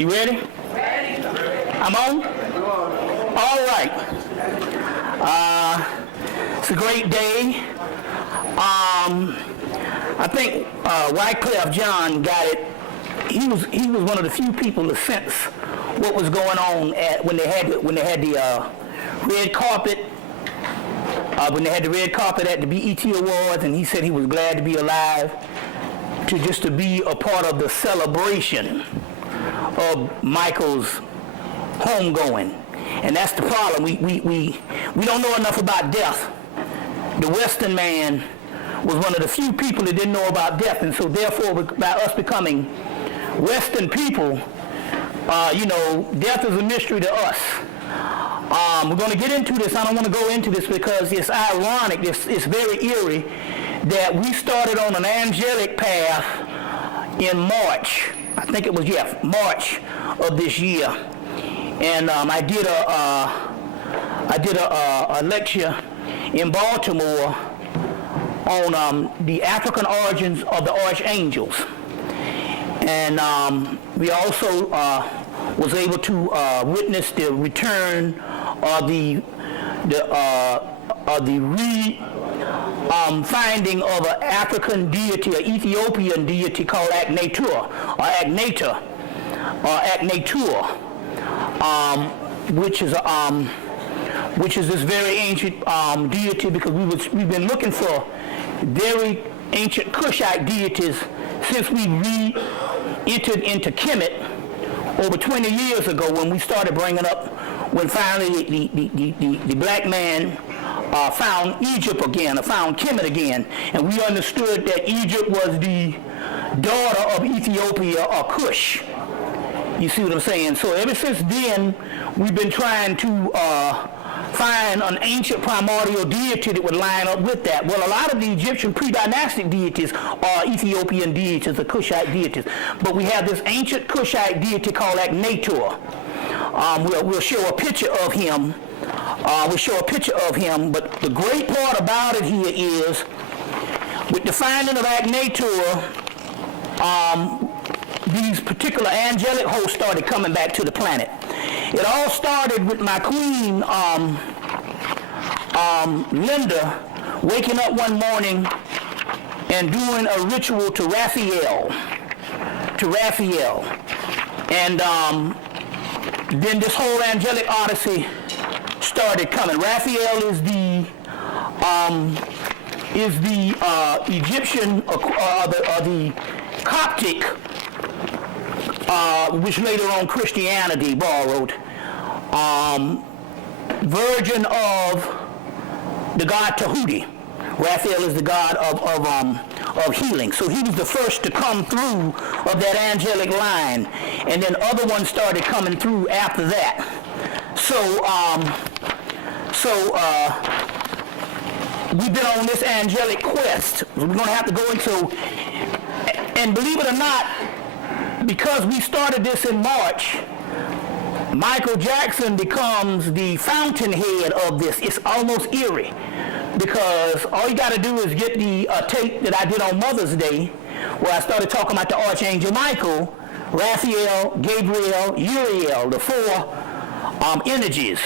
You ready? Ready. I'm on? All right. It's a great day. I think Wycliffe John got it. He was one of the few people to sense what was going on when they had the red carpet. When they had the red carpet at the BET Awards, and he said he was glad to be alive, to be a part of the celebration of Michael's homegoing. And that's the problem. We don't know enough about death. The Western man was one of the few people that didn't know about death, and so therefore, by us becoming Western people, death is a mystery to us. We're going to get into this. I don't want to go into this because it's ironic. It's very eerie that we started on an angelic path in March. I think it was, March of this year. And I did a lecture in Baltimore on the African origins of the Archangels. And we also was able to witness the return of the finding of an African deity, an Ethiopian deity called Agnatura, or Agnatura, which is this very ancient deity, because we've been looking for very ancient Kushite deities since we re-entered into Kemet over 20 years ago, when we started bringing up, when finally the black man found Egypt again, or found Kemet again, and we understood that Egypt was the daughter of Ethiopia, or Kush. You see what I'm saying? So ever since then, we've been trying to find an ancient primordial deity that would line up with that. Well, a lot of the Egyptian pre-dynastic deities are Ethiopian deities, the Kushite deities. But we have this ancient Kushite deity called Agnatura. We'll show a picture of him. But the great part about it here is, with the finding of Agnatura, these particular angelic hosts started coming back to the planet. It all started with my queen, Linda, waking up one morning and doing a ritual to Raphael. And then this whole angelic odyssey started coming. Raphael is the Egyptian, the Coptic, which later on Christianity borrowed, version of the god Tahuti. Raphael is the god of healing. So he was the first to come through of that angelic line, and then other ones started coming through after that. So we've been on this angelic quest. We're going to have to go into, and believe it or not, because we started this in March, Michael Jackson becomes the fountainhead of this. It's almost eerie, because all you got to do is get the tape that I did on Mother's Day, where I started talking about the Archangel Michael, Raphael, Gabriel, Uriel, the four energies.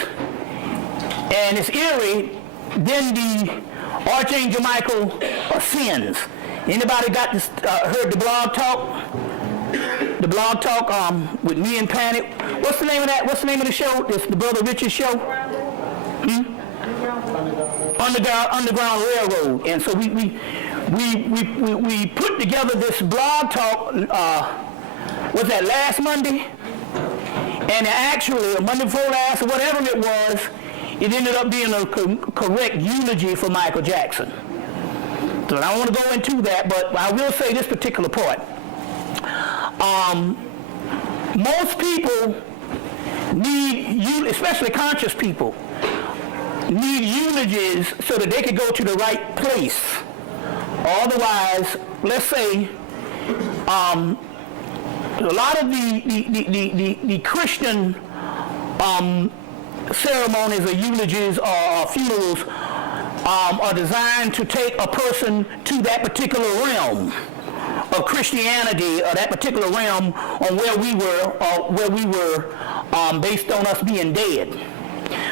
And it's eerie. Then the Archangel Michael ascends. Anybody got this, heard the blog talk? The blog talk with me and Panic. What's the name of that? What's the name of the show? It's the Brother Richard show. Underground Railroad. And so we put together this blog talk. Was that last Monday? And actually, Monday before last, or whatever it was, it ended up being a correct eulogy for Michael Jackson. So I don't want to go into that, but I will say this particular part. Most people need, especially conscious people, need eulogies so that they could go to the right place. Otherwise, let's say, a lot of the Christian ceremonies or eulogies or funerals are designed to take a person to that particular realm of Christianity, or that particular realm, on where we were, based on us being dead.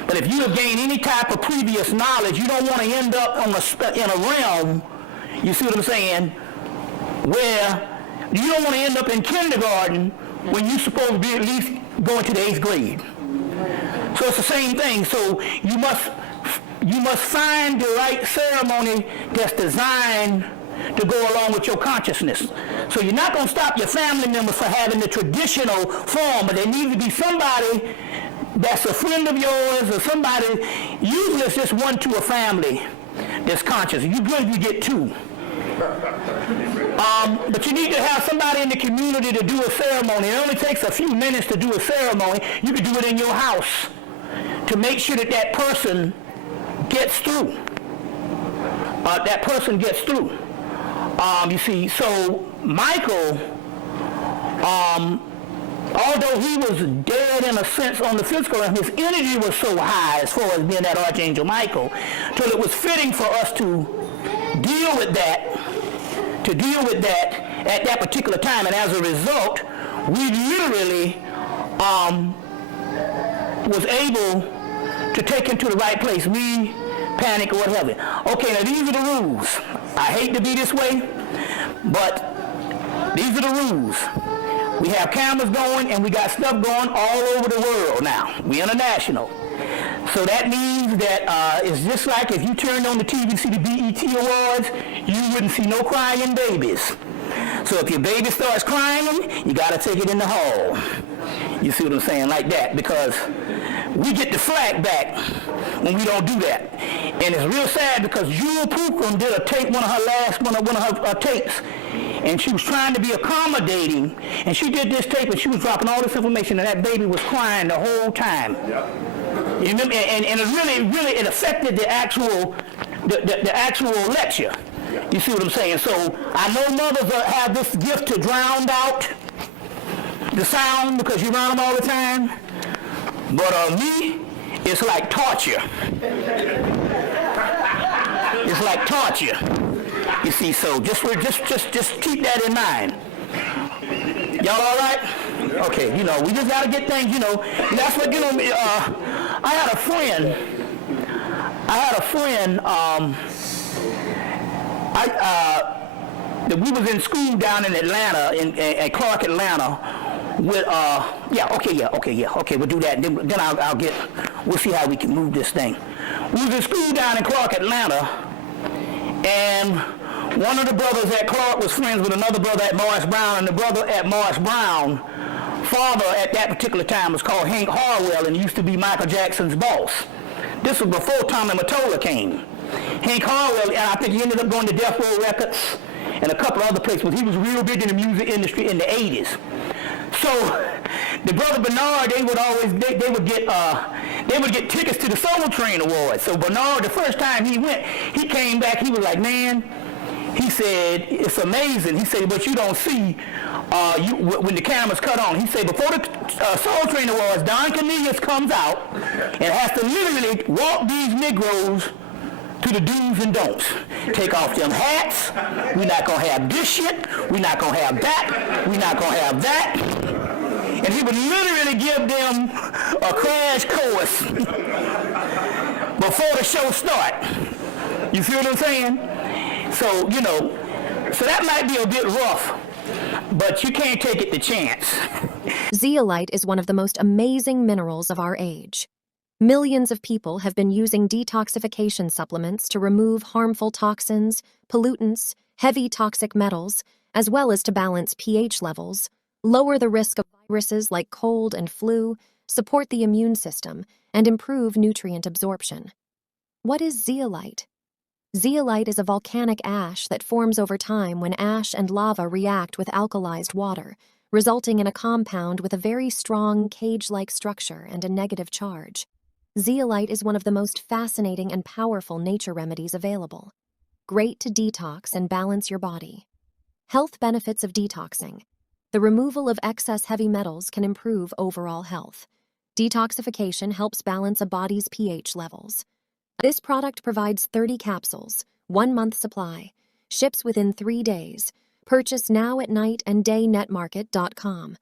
But if you have gained any type of previous knowledge, you don't want to end up in a realm, you see what I'm saying, where you don't want to end up in kindergarten when you're supposed to be at least going to the 8th grade. So it's the same thing. So you must find the right ceremony that's designed to go along with your consciousness. So you're not going to stop your family members from having the traditional form, but there needs to be somebody that's a friend of yours, or somebody, usually it's just one to a family that's conscious. You're good if you get two. But you need to have somebody in the community to do a ceremony. It only takes a few minutes to do a ceremony. You can do it in your house to make sure that that person gets through. You see, so Michael, although he was dead in a sense on the physical realm, his energy was so high as far as being that Archangel Michael, till it was fitting for us to deal with that at that particular time. And as a result, we literally was able to take him to the right place. We panic or whatever. Okay, now these are the rules. I hate to be this way, but these are the rules. We have cameras going, and we got stuff going all over the world now. We international. So that means that it's just like if you turned on the TV to see the BET Awards, you wouldn't see no crying babies. So if your baby starts crying, you got to take it in the hall. You see what I'm saying? Like that, because we get the flag back when we don't do that. And it's real sad because Jewel Pookrum did a tape, one of her tapes, and she was trying to be accommodating, and she did this tape, and she was dropping all this information, and that baby was crying the whole time. Yep. You remember? And it really it affected the actual lecture. You see what I'm saying? So I know mothers have this gift to drown out the sound because you're around them all the time. But me, it's like torture. It's like torture. You see, so just keep that in mind. Y'all all right? Okay, we just gotta get things, that's what, I had a friend, that we was in school down in Atlanta, at Clark, Atlanta, with, okay, we'll do that, then we'll see how we can move this thing. We was in school down in Clark, Atlanta, and one of the brothers at Clark was friends with another brother at Morris Brown, and the brother at Morris Brown, father at that particular time was called Hank Harwell, and used to be Michael Jackson's boss. This was before Tommy Mottola came. Hank Harwell, and I think he ended up going to Death Row Records and a couple other places, but he was real big in the music industry in the 80s. So the brother Bernard, they would get tickets to the Soul Train Awards. So Bernard, the first time he went, he came back, he was like, man, he said, it's amazing. He said, but you don't see when the cameras cut on. He said, before the Soul Train Awards, Don Cornelius comes out and has to literally walk these Negroes to the do's and don'ts. Take off them hats. We're not going to have this shit. We're not going to have that. We're not going to have that. And he would literally give them a crash course before the show start. You see what I'm saying? So, so that might be a bit rough, but you can't take it to chance. Zeolite is one of the most amazing minerals of our age. Millions of people have been using detoxification supplements to remove harmful toxins, pollutants, heavy toxic metals, as well as to balance pH levels, lower the risk of viruses like cold and flu, support the immune system, and improve nutrient absorption. What is zeolite? Zeolite is a volcanic ash that forms over time when ash and lava react with alkalized water, resulting in a compound with a very strong cage-like structure and a negative charge. Zeolite is one of the most fascinating and powerful nature remedies available. Great to detox and balance your body. Health benefits of detoxing. The removal of excess heavy metals can improve overall health. Detoxification helps balance a body's pH levels. This product provides 30 capsules, 1 month supply, ships within 3 days, Purchase now at nightanddayNetmarket.com.